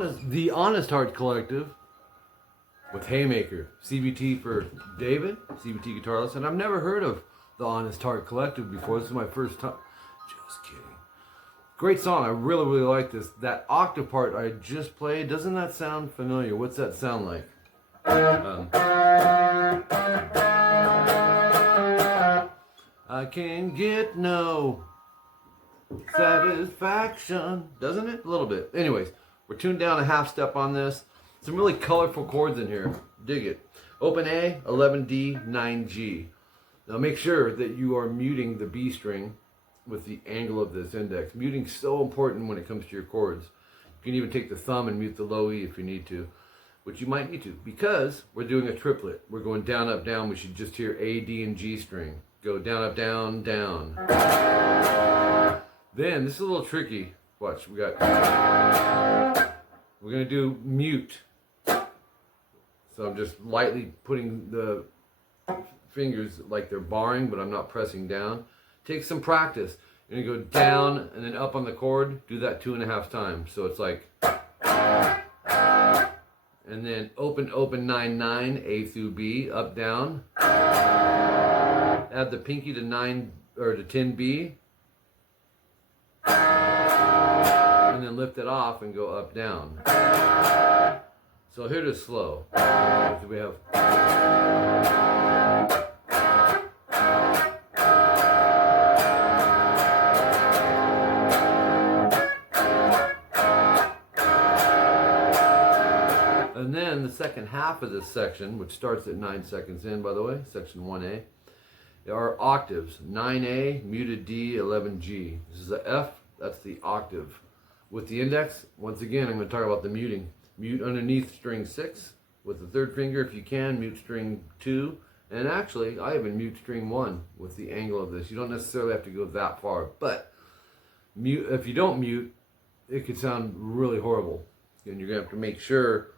the Honest Heart Collective with Haymaker. CVT for David, CVT Guitar Lesson. I've never heard of the Honest Heart Collective before. This is my first time. Just kidding. Great song. I really, really like this. That octave part I just played, doesn't that sound familiar? What's that sound like? I can get no satisfaction. Doesn't it? A little bit. Anyways, we're tuned down a half step on this. Some really colorful chords in here. Dig it. Open A, 11D, 9G. Now make sure that you are muting the B string with the angle of this index. Muting's so important when it comes to your chords. You can even take the thumb and mute the low E if you need to, which you might need to, because we're doing a triplet. We're going down, up, down. We should just hear A, D, and G string. Go down, up, down, down. Then, this is a little tricky. Watch, we're gonna do mute. So I'm just lightly putting the fingers like they're barring, but I'm not pressing down. Take some practice. You're gonna go down and then up on the chord. Do that 2.5 times. So it's like, and then open, open, 9, 9, A through B, up, down. Add the pinky to 9 or to 10B. And then lift it off and go up, down. So here it is slow. So we have. And then the second half of this section, which starts at 9 seconds in, by the way, section 1A, are octaves. 9A, muted D, 11G. This is the F, that's the octave. With the index, once again, I'm going to talk about the muting. Mute underneath string 6 with the third finger if you can, mute string 2. And actually, I even mute string 1 with the angle of this. You don't necessarily have to go that far, but mute. If you don't mute, it could sound really horrible. And you're going to have to make sure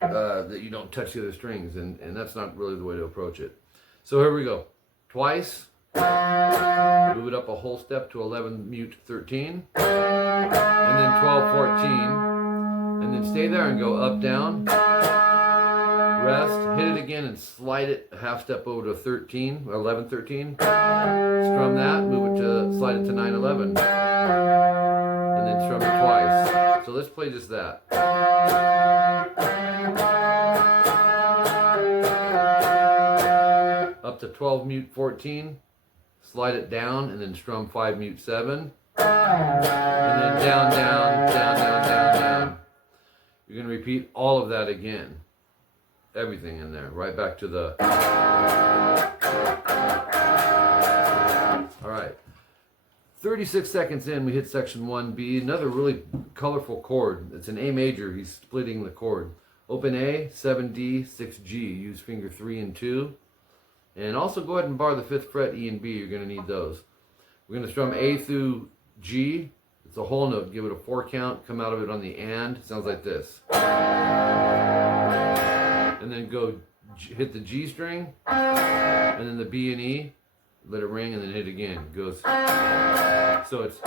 that you don't touch the other strings, and that's not really the way to approach it. So here we go. Twice. Move it up a whole step to 11, mute 13. And then 12, 14. And then stay there and go up, down. Rest. Hit it again and slide it a half step over to 13, 11, 13. Strum that. Move it to, slide it to 9, 11. And then strum it twice. So let's play just that. Up to 12, mute 14. Slide it down and then strum 5, mute 7. And then down, down, down, down, down, down. You're going to repeat all of that again. Everything in there. Right back to the... Alright. 36 seconds in, we hit section 1B. Another really colorful chord. It's an A major. He's splitting the chord. Open A, 7D, 6G. Use finger 3 and 2. And also go ahead and bar the 5th fret, E and B. You're going to need those. We're going to strum A through G. It's a whole note. Give it a 4 count. Come out of it on the and. It sounds like this. And then go hit the G string. And then the B and E. Let it ring and then hit again. It goes. So it's.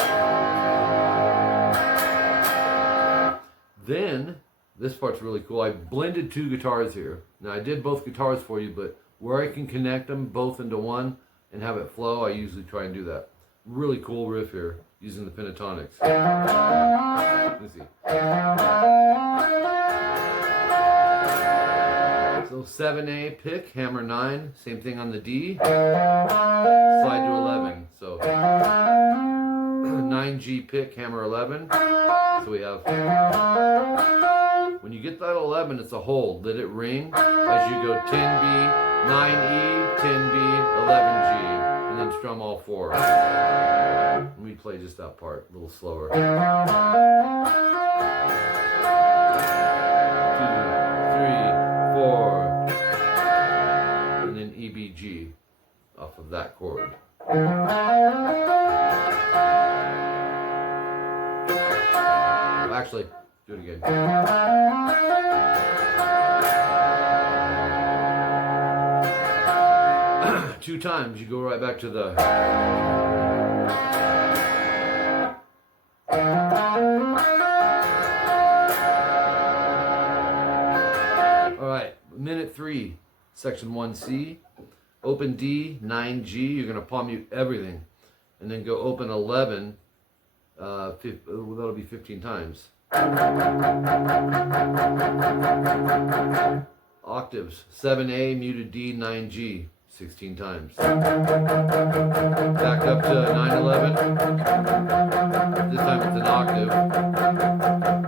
Then, this part's really cool. I blended 2 guitars here. Now I did both guitars for you, but where I can connect them both into one and have it flow, I usually try and do that. Really cool riff here, using the pentatonics. Let's see. So 7A pick, hammer 9, same thing on the D, slide to 11. So 9G pick, hammer 11. So we have, when you get that 11, it's a hold. Let it ring as you go 10B, 9E, 10B, 11G, and then strum all 4. Let me play just that part a little slower. 2, 3, 4, and then EBG off of that chord. Actually, do it again. 2 times, you go right back to the... minute 3, section 1C. Open D, 9G. You're going to palm mute everything. And then go open 11. That'll be 15 times. Octaves, 7A, muted D, 9G, 16 times. Back up to 911. This time it's an octave.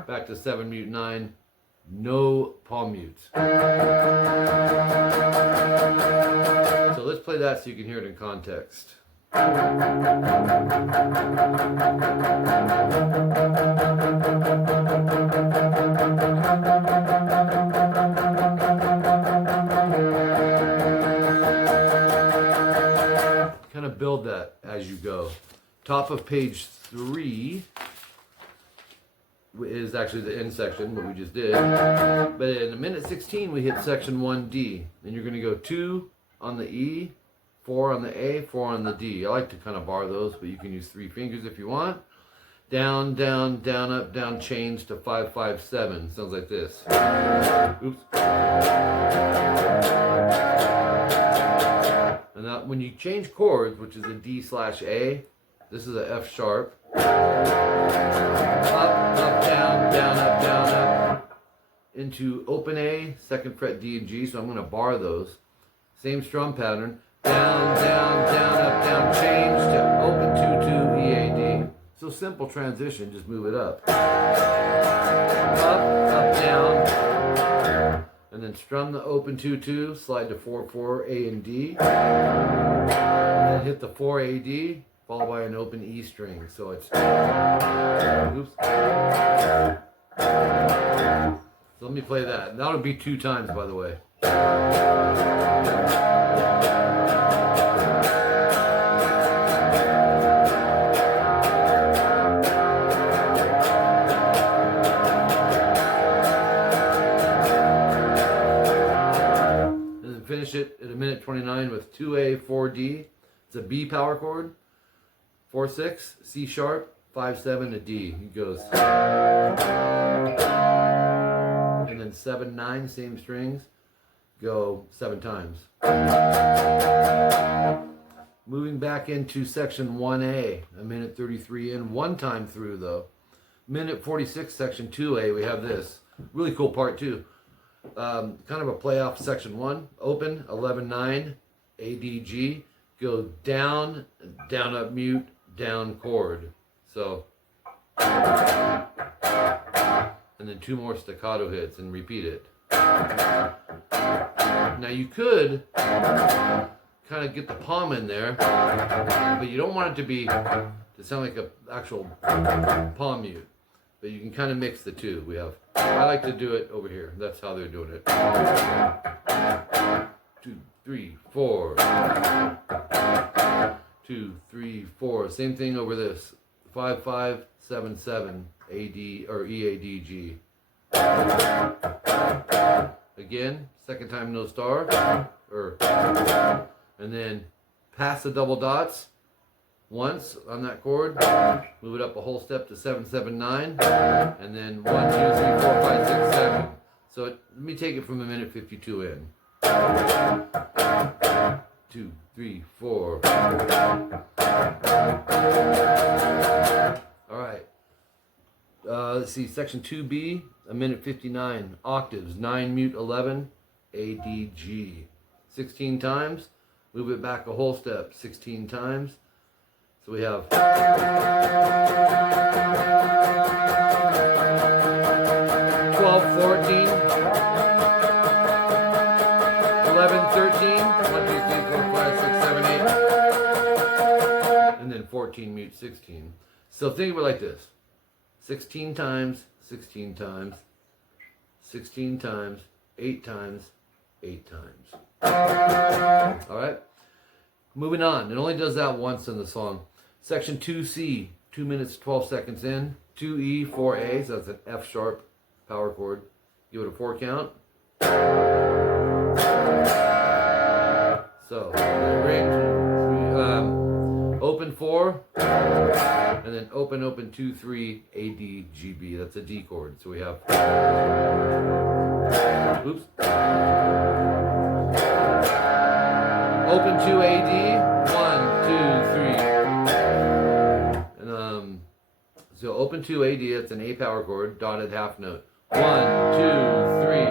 Back to 7 mute 9. No palm mutes. So let's play that so you can hear it in context. Kind of build that as you go. Top of page 3 is actually the end section, what we just did. But in a minute 16, we hit section 1D. And you're going to go 2 on the E, 4 on the A, 4 on the D. I like to kind of bar those, but you can use 3 fingers if you want. Down, down, down, up, down, change to 5, 5, 7. Sounds like this. Oops. And now when you change chords, which is a D/A, this is a F sharp. Up, up, down, down, up, down, up. Into open A, 2nd fret D and G, so I'm going to bar those. Same strum pattern. Down, down, down, up, down, change to open 2, 2, E, A, D. So simple transition, just move it up. Up, up, down. And then strum the open 2, 2, slide to 4, 4, A and D. And then hit the 4, A, D, followed by an open E string. So it's, oops. So let me play that. That'll be 2 times, by the way. Finish it at a minute 29 with 2A, 4D. It's a B power chord. 4, 6, C sharp, 5, 7, a D. It goes. And then 7, 9, same strings. Go 7 times. Moving back into section 1A, a minute 33 in, 1 time through though. Minute 46, section 2A, we have this. Really cool part too. Kind of a play off section 1. Open 11 9 A D G. Go down, down up mute, down chord. So and then 2 more staccato hits and repeat it. Now you could kind of get the palm in there, but you don't want it to sound like an actual palm mute. But you can kind of mix the two. I like to do it over here. That's how they're doing it. 2, 3, 4. 2, 3, 4. Same thing over this. 5, 5, 7, 7. A D or E A D G. Again, second time no star. And then pass the double dots. Once on that chord, move it up a whole step to 7, 7, 9, and then 1, 2, 3, 4, 5, 6, 7. So let me take it from a minute 52 in. 2, 3, 4. All right. Let's see, section 2B, a minute 59, octaves, 9 mute 11, A D G. 16 times. Move it back a whole step, 16 times. So we have 12, 14, 11, 13, 1, 2, 3, 4, 5, 6, 7, 8, and then 14 mute 16. So think of it like this. 16 times, 16 times, 16 times, 8 times, 8 times. All right? Moving on. It only does that once in the song. Section 2C, 2 minutes, 12 seconds in. 2E, 4A, so that's an F sharp power chord. Give it a 4 count. So, open 4, and then open 2, 3, A, D, G, B. That's a D chord. So we have Oops. Open 2 AD. 1, 2, 3. And so open 2 AD, it's an A power chord, dotted half note. 1, 2, 3.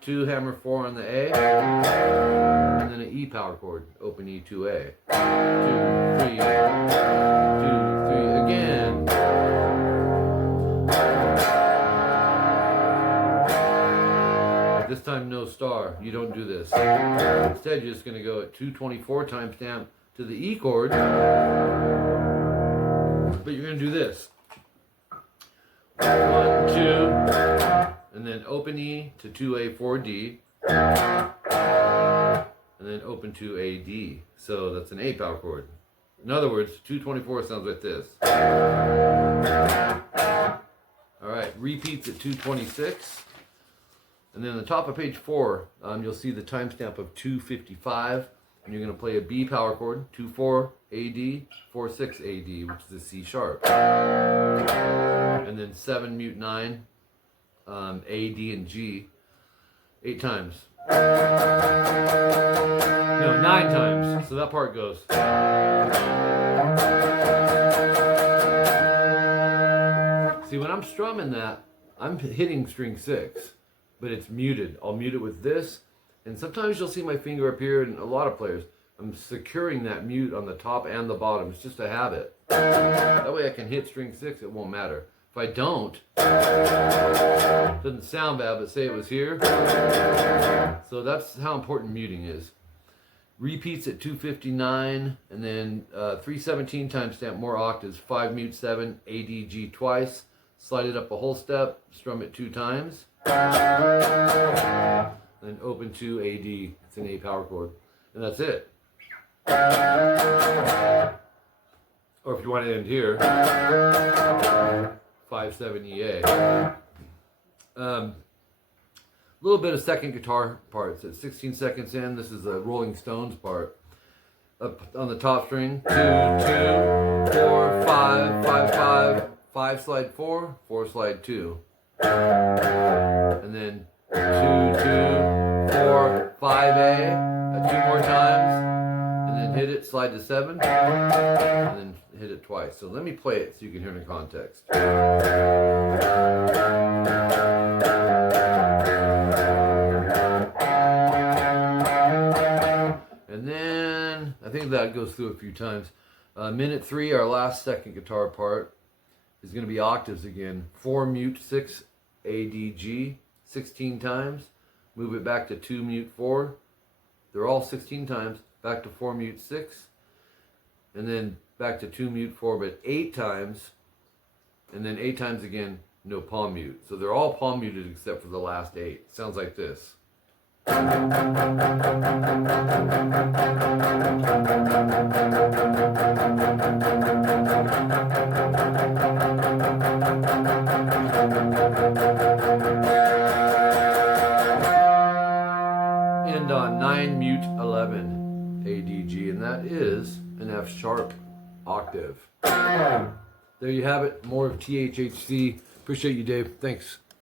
2 hammer 4 on the A. And then an E power chord, open E 2A. 2, 3. 2, 3 again. This time no star. You don't do this. Instead, you're just going to go at 224 timestamp to the E chord. But you're going to do this. 1, 2, and then open E to 2A 4D. And then open to A D. So that's an A power chord. In other words, 224 sounds like this. Alright, repeats at 226. And then on the top of page 4, you'll see the timestamp of 255. And you're going to play a B power chord, 2-4 AD, 4-6 AD, which is a C sharp. And then 7 mute 9, A, D, and G, 8 times. No, 9 times. So that part goes. See, when I'm strumming that, I'm hitting string 6, but it's muted. I'll mute it with this, and sometimes you'll see my finger up here, and a lot of players, I'm securing that mute on the top and the bottom. It's just a habit. That way I can hit string 6, it won't matter. If I don't, it doesn't sound bad, but say it was here. So that's how important muting is. Repeats at 259, and then 317 timestamp, more octaves, 5 mute 7, A, D, G twice, slide it up a whole step, strum it 2 times, then open 2 A, D, it's an A power chord, and that's it. Or if you want to end here, 5-7 EA. A little bit of second guitar parts at 16 seconds in. This is a Rolling Stones part. Up on the top string, 2, 2, 4, 5, 5, 5, 5 slide 4, 4 slide 2. And then 2, 2, 4, 5A, 2 more times. And then hit it, slide to 7. And then hit it twice. So let me play it so you can hear the context. And then I think that goes through a few times. Minute 3, our last second guitar part, is going to be octaves again. 4 mute 6 A, D, G 16 times. Move it back to 2 mute 4. They're all 16 times. Back to 4 mute 6. And then back to 2 mute 4, but 8 times. And then 8 times again, no palm mute. So they're all palm muted except for the last 8. Sounds like this. End on 9 mute 11 A, D, G, and that is an F sharp octave. There you have it. More of THHC. Appreciate you, Dave. Thanks.